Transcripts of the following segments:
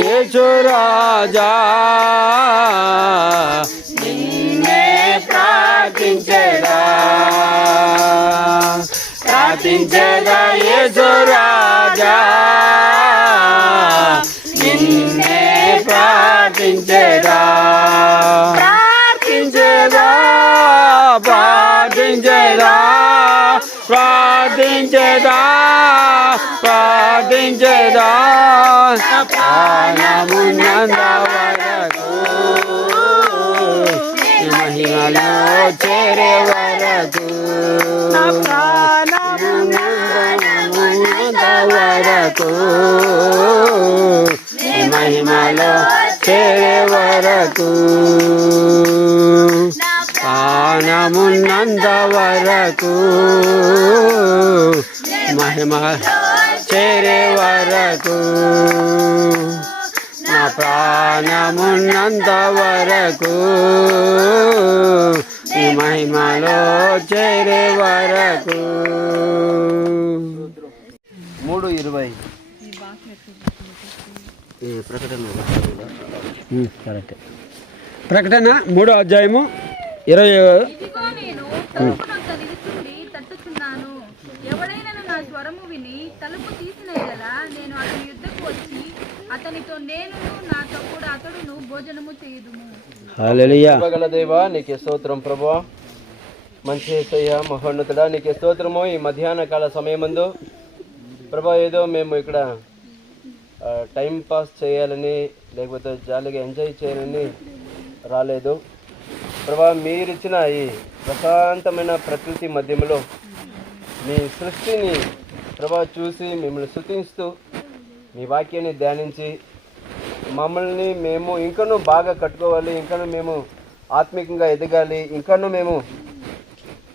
యేసు రాజా నిన్నే ప్రార్థించెదా ప్రార్థించెదా యేసు రాజా నిన్నే ప్రార్థించెదా ప్రార్థించెదా ప్రార్థించెదా ప్రార్థించెదా ప్రార్థించెదా ప్రాణమున్నంత వరకు మహిమలో చేరే వరకు ప్రాణమున్నంత వరకు మహిమలో చేరే వరకు ప్రాణమున్నంత వరకు మహిమ చేరే వరకు నా ప్రాణమున్నంత వరకు ఈ మహిమలో చేరే వరకు. 3:20 ప్రకటన 3వ అధ్యాయము 20. ఎవడైనను నా స్వరము విని తలుపు తీసిన ఎడల నేను అతని యుద్ధకు వచ్చి అతనితో నేనును నాతో కూడా అతడును భోజనము చేయుదుము. హల్లెలూయా. సర్వగల దేవా నీకే స్తోత్రం ప్రభువా, మంచి యేసయ్య మహోన్నతుడా నీకే స్తోత్రము. ఈ మధ్యాహ్న కాల సమయమందు ప్రభా ఏదో మేము ఇక్కడ టైం పాస్ చేయాలని లేకపోతే జాలీగా ఎంజాయ్ చేయాలని రాలేదు ప్రభా. మీరిచ్చిన ఈ ప్రశాంతమైన ప్రకృతి మధ్యలో మీ సృష్టిని ప్రభా చూసి మిమ్మల్ని స్తుతిస్తూ మీ వాక్యాన్ని ధ్యానించి మమ్మల్ని మేము ఇంకనూ బాగా కట్టుకోవాలి, ఇంకనూ మేము ఆత్మీకంగా ఎదగాలి, ఇంకనూ మేము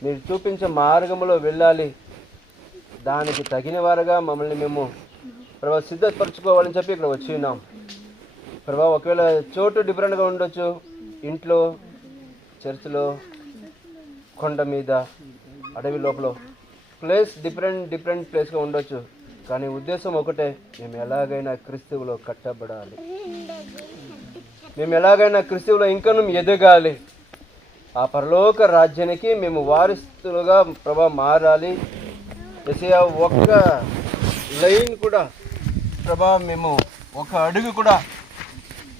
మీరు చూపించే మార్గంలో వెళ్ళాలి, దానికి తగిన వారుగా మమ్మల్ని మేము ప్రభా సిద్ధపరచుకోవాలని చెప్పి ఇక్కడ వచ్చి ఉన్నాం ప్రభా. ఒకవేళ చోటు డిఫరెంట్గా ఉండొచ్చు, ఇంట్లో, చర్చిలో, కొండ మీద, అడవి లోపల ప్లేస్ డిఫరెంట్ ప్లేస్గా ఉండొచ్చు, కానీ ఉద్దేశం ఒకటే, మేము ఎలాగైనా క్రీస్తువులో కట్టబడాలి, మేము ఎలాగైనా క్రీస్తువులో ఇంకనూ ఎదగాలి, ఆ పరలోక రాజ్యానికి మేము వారసులుగా ప్రభా మారాలి. యేసయ్యా ఒక్క లైన్ కూడా ప్రభా మేము ఒక అడుగు కూడా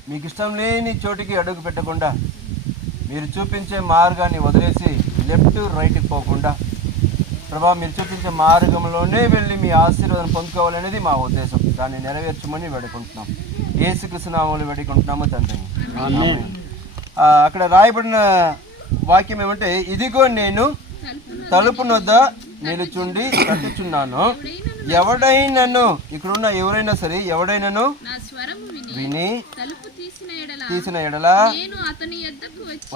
మీకు ఇష్టం లేని చోటికి అడుగు పెట్టకుండా మీరు చూపించే మార్గాన్ని వదిలేసి లెఫ్ట్ రైట్కి పోకుండా ప్రభా మీరు చూపించే మార్గంలోనే వెళ్ళి మీ ఆశీర్వాదం పొందుకోవాలనేది మా ఉద్దేశం. దాన్ని నెరవేర్చమని వేడుకుంటున్నాం. యేసుక్రీస్తు నామములో వేడుకుంటున్నాము తండ్రి. అక్కడ రాయబడిన వాక్యం ఏమంటే, ఇదిగో నేను తలుపు నొద్ద నిలుచుండి తట్టుచున్నాను, ఎవడైనాను, ఇక్కడున్న ఎవరైనా సరే ఎవడైనాను విని తీసిన ఎడల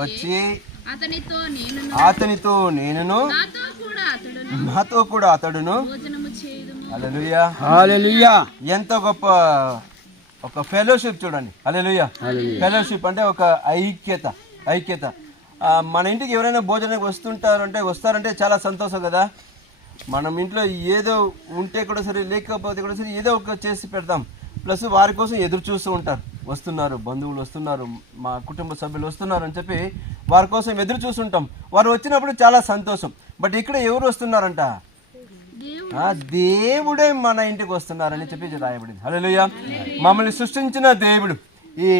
వచ్చి అతనితో నేనును నాతో కూడా అతడును. హల్లెలూయా హల్లెలూయా. ఎంత గొప్ప ఒక ఫెలోషిప్ చూడండి. హల్లెలూయా. ఫెలోషిప్ అంటే ఒక ఐక్యత. మన ఇంటికి ఎవరైనా భోజనానికి వస్తారంటే చాలా సంతోషం కదా. మనం ఇంట్లో ఏదో ఉంటే కూడా సరే, లేకపోతే కూడా సరే, ఏదో ఒక చేసి పెడతాం. ప్లస్ వారి కోసం ఎదురు చూస్తూ ఉంటారు, వస్తున్నారు, బంధువులు వస్తున్నారు, మా కుటుంబ సభ్యులు వస్తున్నారు అని చెప్పి వారి కోసం ఎదురు చూస్తుంటాం. వారు వచ్చినప్పుడు చాలా సంతోషం. బట్ ఇక్కడ ఎవరు వస్తున్నారంట? దేవుడే మన ఇంటికి వస్తున్నారని చెప్పి రాయబడింది. హల్లెలూయా. మమ్మల్ని సృష్టించిన దేవుడు, ఈ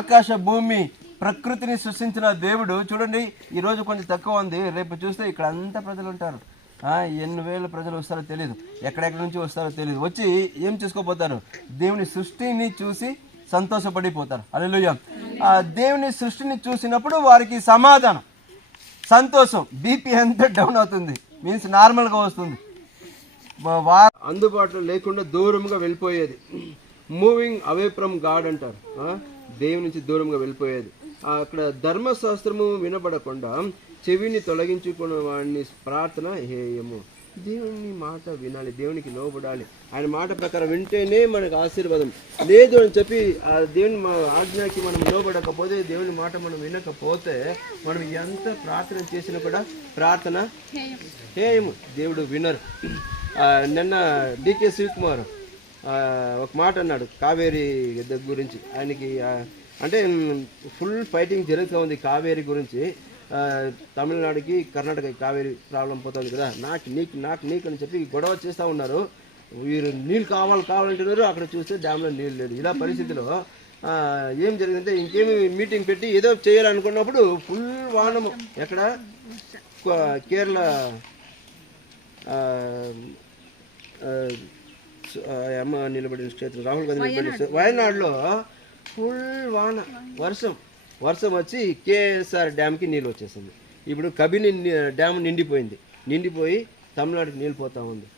ఆకాశ భూమి ప్రకృతిని సృష్టించిన దేవుడు చూడండి. ఈరోజు కొంచెం తక్కువ ఉంది, రేపు చూస్తే ఇక్కడ అంతా ప్రజలు ఉంటారు. ఎన్ని వేల ప్రజలు వస్తారో తెలియదు, ఎక్కడెక్కడి నుంచి వస్తారో తెలియదు. వచ్చి ఏం చేసుకోపోతారు? దేవుని సృష్టిని చూసి సంతోషపడిపోతారు. హల్లెలూయా. ఆ దేవుని సృష్టిని చూసినప్పుడు వారికి సమాధానం, సంతోషం, బీపీ అంతా డౌన్ అవుతుంది, మీన్స్ నార్మల్గా వస్తుంది. అందుబాటులో లేకుండా దూరంగా వెళ్ళిపోయేది. మూవింగ్ అవే ఫ్రమ్ గాడ్ అంటారు. దేవుని నుంచి దూరంగా వెళ్ళిపోయేది. అక్కడ ధర్మశాస్త్రము వినబడకుండా చెవిని తొలగించుకున్న వాడిని ప్రార్థన హేయము. దేవుని మాట వినాలి, దేవునికి లోబడాలి. ఆయన మాట ప్రకారం వింటేనే మనకు ఆశీర్వాదం. లేదు అని చెప్పి ఆ దేవుని ఆజ్ఞకి మనం లోబడకపోతే, దేవుని మాట మనం వినకపోతే, మనం ఎంత ప్రార్థన చేసినా కూడా ప్రార్థన హేయము, దేవుడు వినరు. నిన్న డికే శివకుమార్ ఒక మాట అన్నాడు కావేరీ గురించి. ఆయనకి అంటే ఫుల్ ఫైటింగ్ జరుగుతూ ఉంది కావేరీ గురించి. తమిళనాడుకి కర్ణాటకకి కావేరీ ప్రాబ్లం పోతుంది కదా, నాకు నీకు అని చెప్పి గొడవ చేస్తూ ఉన్నారు. వీరు నీళ్ళు కావాలంటున్నారు. అక్కడ చూస్తే డ్యామ్లో నీళ్ళు లేదు. ఇలా పరిస్థితిలో ఏం జరిగిందంటే ఇంకేమి మీటింగ్ పెట్టి ఏదో చేయాలనుకున్నప్పుడు ఫుల్ వానము. ఎక్కడ కేరళ అమ్మ నిలబడిన క్షేత్రం రాహుల్ గాంధీ నిలబడిన వయనాడులో ఫుల్ వాన వర్షం వచ్చి కేఎస్ఆర్ డ్యామ్కి నీళ్ళు వచ్చేసింది. ఇప్పుడు కబిని డ్యామ్ నిండిపోయి తమిళనాడుకి నీళ్ళు పోతా ఉంది.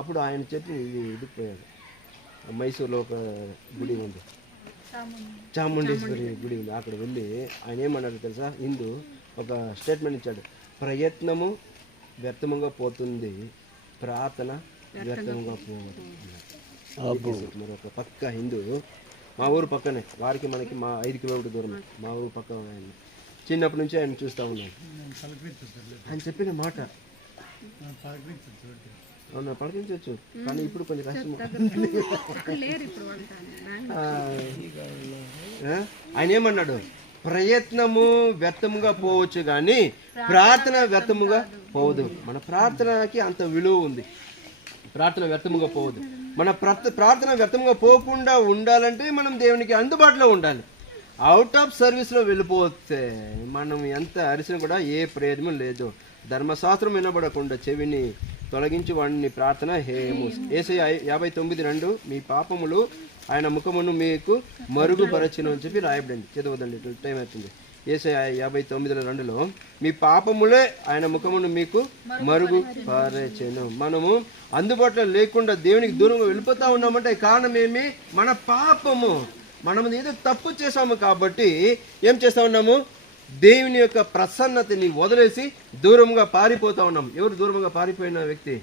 అప్పుడు ఆయన చెప్పి ఇదికి పోయాడు. మైసూర్లో ఒక గుడి ఉంది, చాముండేశ్వరి గుడి ఉంది. అక్కడ వెళ్ళి ఆయన ఏమన్నాడు తెలుసా, హిందూ ఒక స్టేట్మెంట్ ఇచ్చాడు, ప్రయత్నము వ్యర్థముగా పోతుంది, ప్రార్థన వ్యర్థముగా పోవదు. మరి ఒక పక్క హిందూ, మా ఊరు పక్కనే, వారికి మనకి 5 కిలోమీటర్ దూరం, మా ఊరు పక్క. ఆయన చిన్నప్పటి నుంచి ఆయన చూస్తూ ఉన్నాను. ఆయన చెప్పిన మాట అవునా పలకించవచ్చు, కానీ ఇప్పుడు కొంచెం కష్టం. ఆయన ఏమన్నాడు, ప్రయత్నము వ్యర్థముగా పోవచ్చు కానీ ప్రార్థన వ్యర్థముగా పోవదు. మన ప్రార్థనకి అంత విలువ ఉంది. ప్రార్థన వ్యర్థముగా పోవద్దు. మన ప్రార్థన వ్యర్థముగా పోకుండా ఉండాలంటే మనం దేవునికి అందుబాటులో ఉండాలి. అవుట్ ఆఫ్ సర్వీస్లో వెళ్ళిపోతే మనం ఎంత అరిసిన కూడా ఏ ప్రయోజనం లేదు. ధర్మశాస్త్రం వినబడకుండా చెవిని తొలగించి వాడిని ప్రార్థన హేము. యేసయ్య 59:2 మీ పాపములు ఆయన ముఖమును మీకు మరుగుపరచును అని చెప్పి రాయబడింది. చదవదండి, టైం అవుతుంది. యేసయ్య 59:2లో మీ పాపములే ఆయన ముఖమును మీకు మరుగుపరచును. మనము అందుబాటులో లేకుండా దేవునికి దూరంగా వెళ్ళిపోతా ఉన్నామంటే కారణం ఏమి? మన పాపము. మనం ఏదో తప్పు చేసాము కాబట్టి ఏం చేస్తా ఉన్నాము? దేవుని యొక్క ప్రసన్నతని వదిలేసి దూరంగా పారిపోతా ఉన్నాం. ఎవరు దూరంగా పారిపోయిన వ్యక్తి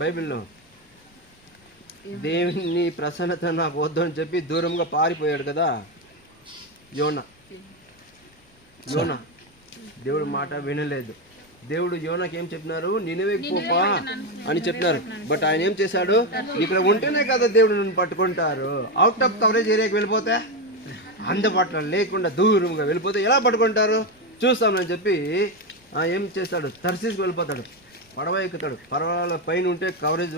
బైబిల్లో? దేవుని ప్రసన్నత నాకు వద్దు అని చెప్పి దూరంగా పారిపోయాడు కదా యోనా. దేవుడు మాట వినలేదు. దేవుడు యోనాకి ఏం చెప్పినారు? నినవే పోపా అని చెప్పినారు. బట్ ఆయన ఏం చేశాడు? ఇక్కడ ఉంటేనే కదా దేవుడు నన్ను పట్టుకుంటారు. అవుట్ ఆఫ్ కవరేజ్ ఏరియాకి వెళ్ళిపోతే, అందుబాటులో లేకుండా దూరంగా వెళ్ళిపోతే ఎలా పట్టుకుంటారు? చూస్తామని చెప్పి ఏం చేస్తాడు? తర్సీస్కి వెళ్ళిపోతాడు, పడవ ఎక్కుతాడు. పడవల పైన ఉంటే కవరేజ్